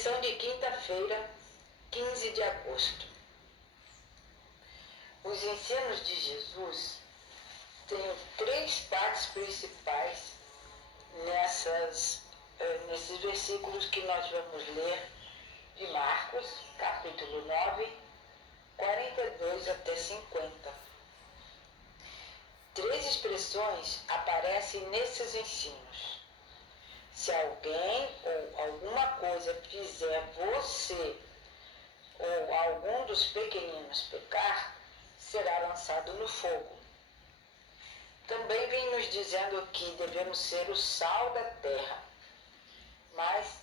Lição de quinta-feira, 15 de agosto. Os ensinos de Jesus têm três partes principais nesses versículos que nós vamos ler de Marcos, capítulo 9, 42 até 50. Três expressões aparecem nesses ensinos. Se alguém ou alguma coisa fizer você ou algum dos pequeninos pecar, será lançado no fogo. Também vem nos dizendo que devemos ser o sal da terra. Mas,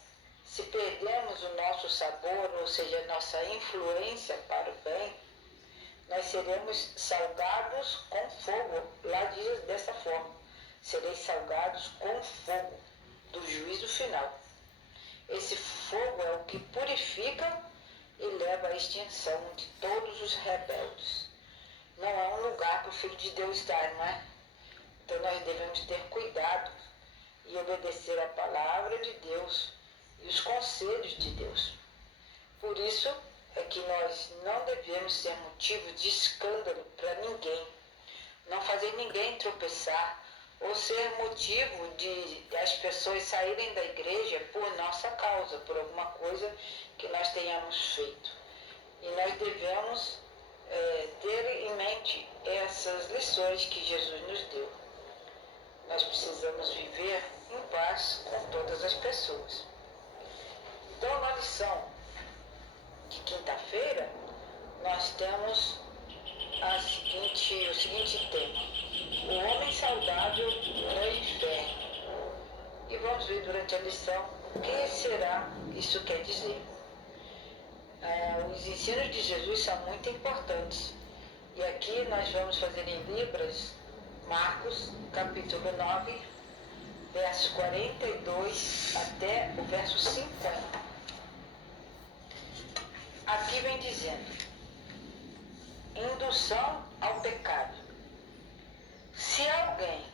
se perdemos o nosso sabor, ou seja, a nossa influência para o bem, nós seremos salgados com fogo. Lá diz dessa forma: sereis salgados com fogo do juízo final. Esse fogo é o que purifica e leva à extinção de todos os rebeldes. Não é um lugar que o Filho de Deus está, não é? Então nós devemos ter cuidado e obedecer a palavra de Deus e os conselhos de Deus. Por isso é que nós não devemos ser motivo de escândalo para ninguém, não fazer ninguém tropeçar, ou ser motivo de as pessoas saírem da igreja por nossa causa, por alguma coisa que nós tenhamos feito. E nós devemos ter em mente essas lições que Jesus nos deu. Nós precisamos viver em paz com todas as pessoas. Então, na lição de quinta-feira, nós temos o seguinte tema: o homem saudável no inferno. E vamos ver durante a lição o que será isso quer dizer. Os ensinos de Jesus são muito importantes. E aqui nós vamos fazer em Libras, Marcos, capítulo 9, verso 42 até o verso 50. Aqui vem dizendo: indução ao pecado. Se alguém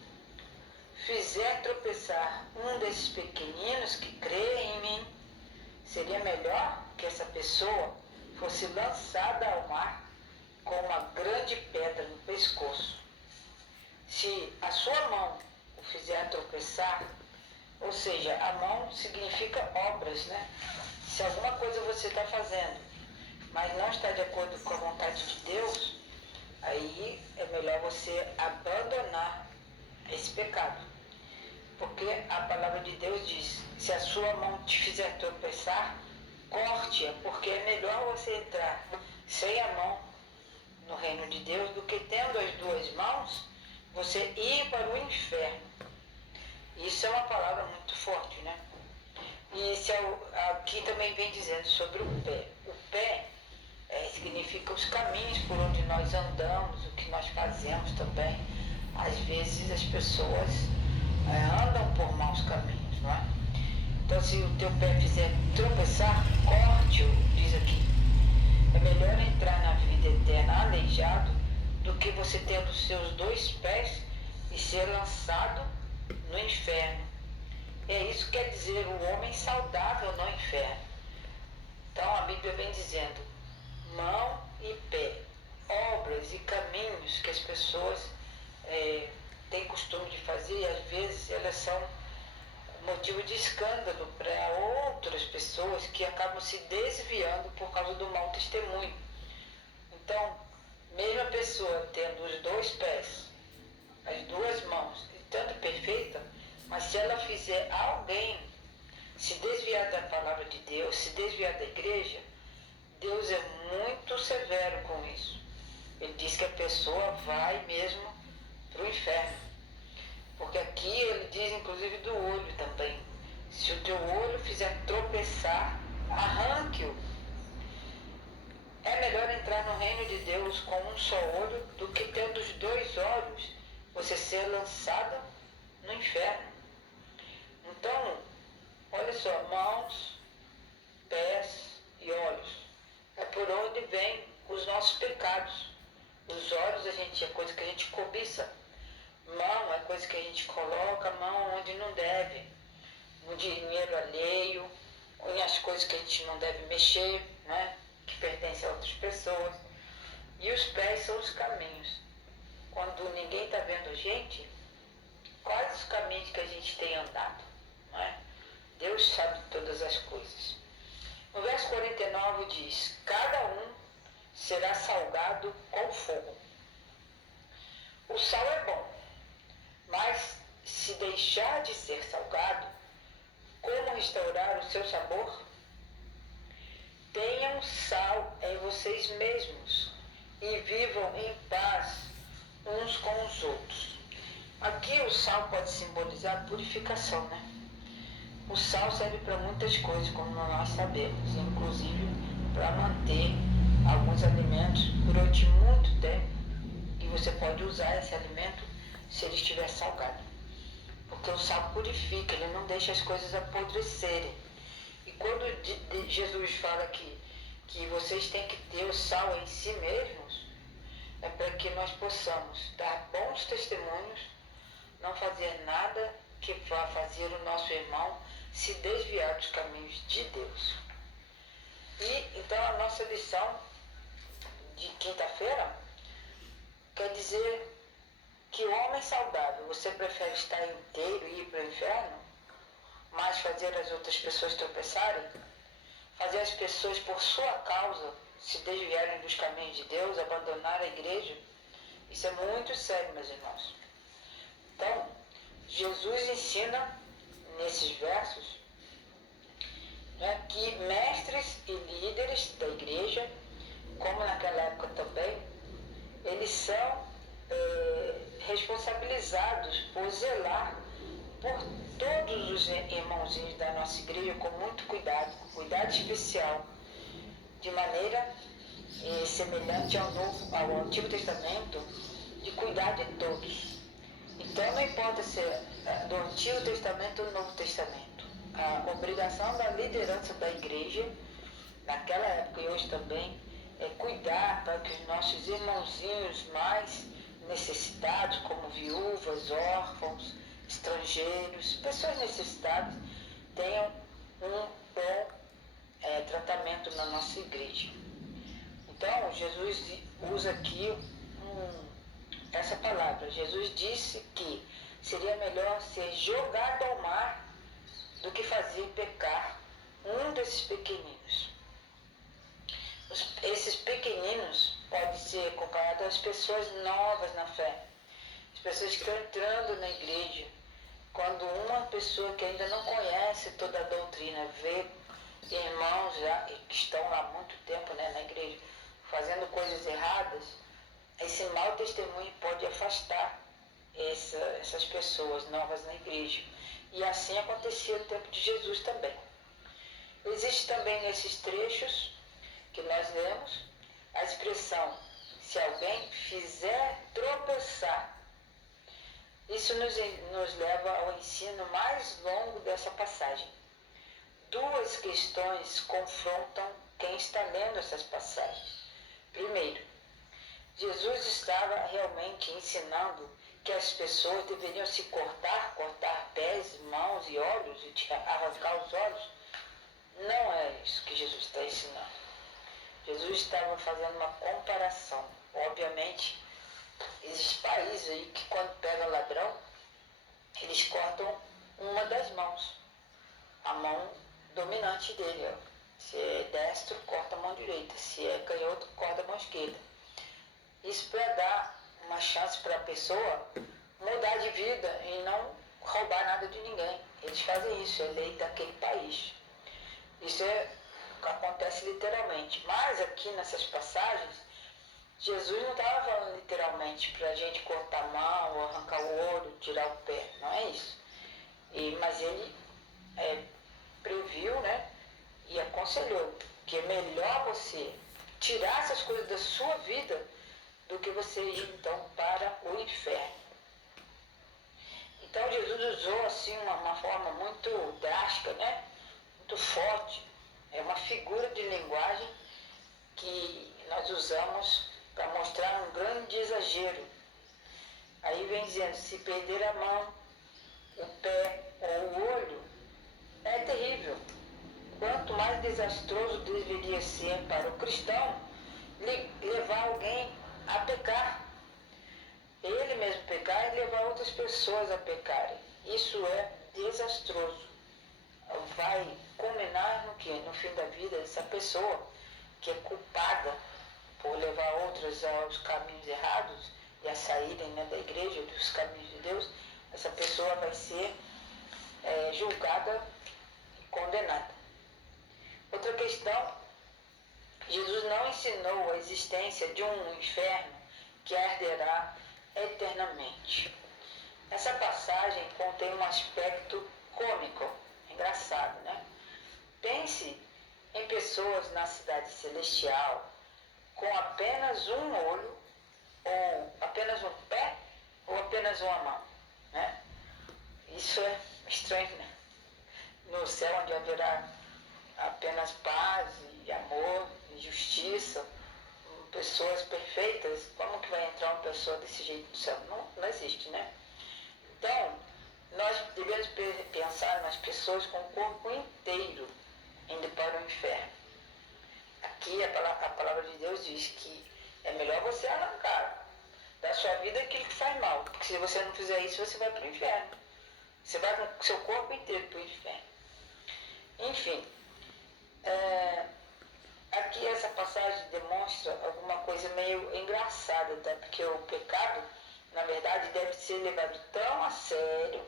fizer tropeçar um desses pequeninos que crê em mim, seria melhor que essa pessoa fosse lançada ao mar com uma grande pedra no pescoço. Se a sua mão o fizer tropeçar, ou seja, a mão significa obras, né? Se alguma coisa você está fazendo, mas não está de acordo com a vontade de Deus, aí é melhor você abandonar esse pecado. Porque a palavra de Deus diz: se a sua mão te fizer tropeçar, corte-a, porque é melhor você entrar sem a mão no reino de Deus do que tendo as duas mãos, você ir para o inferno. Isso é uma palavra muito forte, né? E aqui também vem dizendo sobre o pé. O pé significa os caminhos por onde nós andamos, o que nós fazemos também. Às vezes as pessoas andam por maus caminhos, não é? Então, se o teu pé fizer tropeçar, corte-o, diz aqui. É melhor entrar na vida eterna aleijado do que você ter os seus dois pés e ser lançado no inferno. É isso que quer dizer o homem saudável no inferno. Então a Bíblia vem dizendo: mão e pé, obras e caminhos que as pessoas têm costume de fazer, e às vezes elas são motivo de escândalo para outras pessoas que acabam se desviando por causa do mau testemunho. Então, mesmo a pessoa tendo os dois pés, as duas mãos, tanto perfeita, mas se ela fizer alguém se desviar da palavra de Deus, se desviar da igreja, Deus é muito severo com isso. Ele diz que a pessoa vai mesmo para o inferno. Porque aqui ele diz inclusive do olho também. Se o teu olho fizer tropeçar, arranque-o. É melhor entrar no reino de Deus com um só olho do que tendo os dois olhos você ser lançado no inferno. Então, olha só, mãos, pés e olhos. É por onde vêm os nossos pecados. Os olhos é coisa que a gente cobiça. Mão é coisa que a gente coloca a mão onde não deve. No dinheiro alheio, ou nas coisas que a gente não deve mexer, né? Que pertencem a outras pessoas. E os pés são os caminhos. Quando ninguém está vendo a gente, quais os caminhos que a gente tem andado, não é? Deus sabe todas as coisas. No verso 49 diz: cada um será salgado com fogo. O sal é bom, mas se deixar de ser salgado, como restaurar o seu sabor? Tenham sal em vocês mesmos e vivam em paz uns com os outros. Aqui o sal pode simbolizar purificação, né? O sal serve para muitas coisas, como nós sabemos, inclusive para manter alguns alimentos durante muito tempo, e você pode usar esse alimento se ele estiver salgado. Porque o sal purifica, ele não deixa as coisas apodrecerem. E quando Jesus fala que vocês têm que ter o sal em si mesmos, é para que nós possamos dar bons testemunhos, não fazer nada que vá fazer o nosso irmão se desviar dos caminhos de Deus. E então a nossa lição de quinta-feira quer dizer que o homem saudável, você prefere estar inteiro e ir para o inferno, mas fazer as outras pessoas tropeçarem? Fazer as pessoas por sua causa se desviarem dos caminhos de Deus, abandonar a igreja? Isso é muito sério, meus irmãos. Então, Jesus ensina nesses versos, né, que mestres e líderes da igreja, como naquela época também, eles são responsabilizados por zelar por todos os irmãozinhos da nossa igreja com muito cuidado especial, de maneira semelhante ao Antigo Testamento, de cuidar de todos. Então não importa se é do Antigo Testamento ou do Novo Testamento, a obrigação da liderança da igreja, naquela época e hoje também, é cuidar para que os nossos irmãozinhos mais necessitados, como viúvas, órfãos, estrangeiros, pessoas necessitadas, tenham um bom tratamento na nossa igreja. Então, Jesus usa aqui essa palavra. Jesus disse que seria melhor ser jogado ao mar do que fazer pecar um desses pequeninos. Esses pequeninos podem ser comparados às pessoas novas na fé, as pessoas que estão entrando na igreja. Quando uma pessoa que ainda não conhece toda a doutrina vê irmãos já que estão lá há muito tempo, né, na igreja, fazendo coisas erradas, esse mau testemunho pode afastar essas pessoas novas na igreja. E assim acontecia no tempo de Jesus também. Existe também nesses trechos que nós lemos a expressão: se alguém fizer tropeçar. Isso nos leva ao ensino mais longo dessa passagem. Duas questões confrontam quem está lendo essas passagens. Primeiro, Jesus estava realmente ensinando que as pessoas deveriam se cortar pés, mãos e olhos e arrancar os olhos? Não é isso que Jesus está ensinando. Jesus estava fazendo uma comparação. Obviamente, existem países aí que quando pega ladrão, eles cortam uma das mãos, a mão dominante dele. Ó. Se é destro, corta a mão direita. Se é canhoto, corta a mão esquerda. Isso para dar uma chance para a pessoa mudar de vida e não roubar nada de ninguém. Eles fazem isso, é lei daquele país. Isso acontece literalmente. Mas aqui nessas passagens, Jesus não estava falando literalmente para a gente cortar a mão, ou arrancar o olho, tirar o pé. Não é isso. Mas ele previu, né, e aconselhou que é melhor você tirar essas coisas da sua vida do que você ir então para o inferno. Então Jesus usou assim uma forma muito drástica, né? Muito forte. É uma figura de linguagem que nós usamos para mostrar um grande exagero. Aí vem dizendo, se perder a mão, o pé ou o olho, é terrível. Quanto mais desastroso deveria ser para o cristão levar alguém a pecar. Ele mesmo pecar e levar outras pessoas a pecarem. Isso é desastroso. Vai culminar no quê? No fim da vida, essa pessoa que é culpada por levar outras aos caminhos errados e a saírem, né, da igreja, dos caminhos de Deus, essa pessoa vai ser julgada e condenada. Outra questão, Jesus não ensinou a existência de um inferno que arderá eternamente. Essa passagem contém um aspecto cômico, engraçado, né? Pense em pessoas na cidade celestial com apenas um olho, ou apenas um pé, ou apenas uma mão, né? Isso é estranho, né? No céu, onde haverá apenas paz e amor e justiça, pessoas perfeitas, como que vai entrar uma pessoa desse jeito no céu? Não existe, né? Então, nós devemos pensar nas pessoas com o corpo inteiro indo para o inferno. Aqui a palavra de Deus diz que é melhor você arrancar da sua vida aquilo que faz mal, porque se você não fizer isso, você vai para o inferno. Você vai com o seu corpo inteiro para o inferno. Enfim, aqui essa passagem demonstra alguma coisa meio engraçada, tá? Porque o pecado, na verdade, deve ser levado tão a sério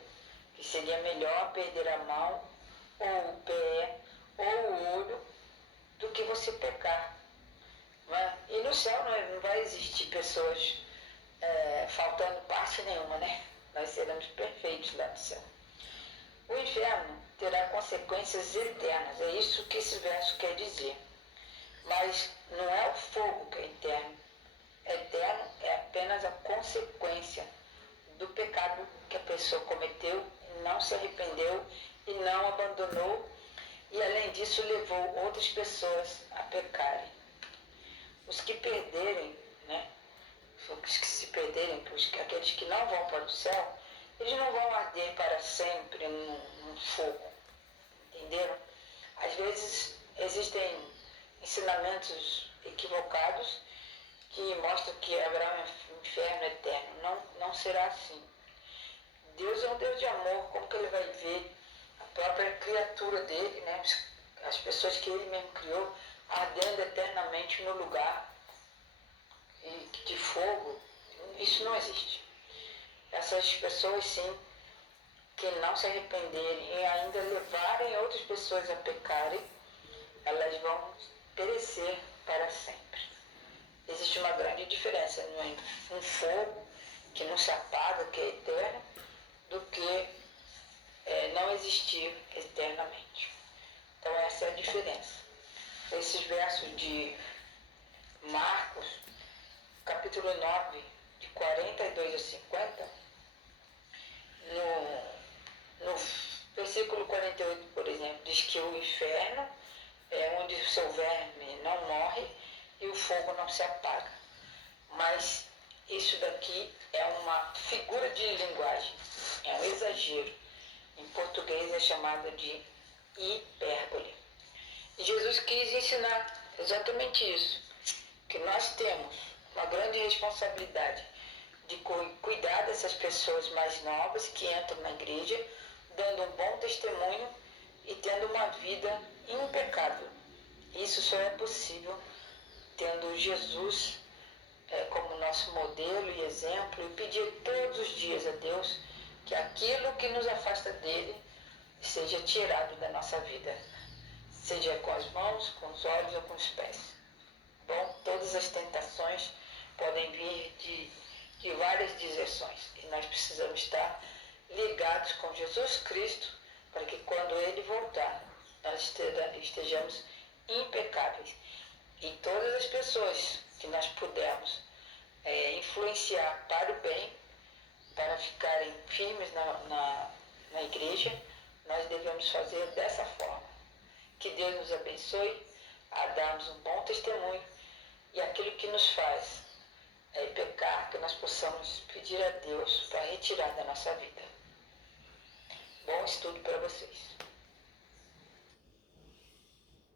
que seria melhor perder a mão, ou o pé, ou o olho, do que você pecar. Né? E no céu não vai existir pessoas faltando parte nenhuma, né? Nós seremos perfeitos lá no céu. O inferno terá consequências eternas, é isso que esse verso quer dizer. Mas não é o fogo que é eterno. Eterno é apenas a consequência do pecado que a pessoa cometeu, não se arrependeu e não abandonou, e além disso levou outras pessoas a pecarem. Os que perderem, né? Os que se perderem, aqueles que não vão para o céu, eles não vão arder para sempre num fogo. Entenderam? Às vezes existem ensinamentos equivocados que mostram que haverá um inferno eterno. Não será assim. Deus é um Deus de amor. Como que ele vai ver a própria criatura dele, né? As pessoas que ele mesmo criou, ardendo eternamente no lugar de fogo? Isso não existe. Essas pessoas, sim, que não se arrependerem e ainda levarem outras pessoas a pecarem, elas vão perecer para sempre. Existe uma grande diferença entre um fogo que não se apaga, que é eterno, do que não existir eternamente. Então essa é a diferença. Esses versos de Marcos, capítulo 9, de 42 a 50, no versículo 48, por exemplo, diz que o inferno é onde o seu verme não morre e o fogo não se apaga. Mas isso daqui é uma figura de linguagem, é um exagero. Em português é chamado de hipérbole. E Jesus quis ensinar exatamente isso, que nós temos uma grande responsabilidade de cuidar dessas pessoas mais novas que entram na igreja, dando um bom testemunho e tendo uma vida impecável. Isso só é possível tendo Jesus como nosso modelo e exemplo, e pedir todos os dias a Deus que aquilo que nos afasta dele seja tirado da nossa vida, seja com as mãos, com os olhos ou com os pés. Bom, todas as tentações podem vir de várias direções e nós precisamos estar ligados com Jesus Cristo para que quando ele voltar nós estejamos impecáveis. E todas as pessoas que nós pudermos influenciar para o bem, para ficarem firmes na igreja, nós devemos fazer dessa forma. Que Deus nos abençoe a darmos um bom testemunho e aquilo que nos faz pecar, que nós possamos pedir a Deus para retirar da nossa vida. Bom estudo para vocês.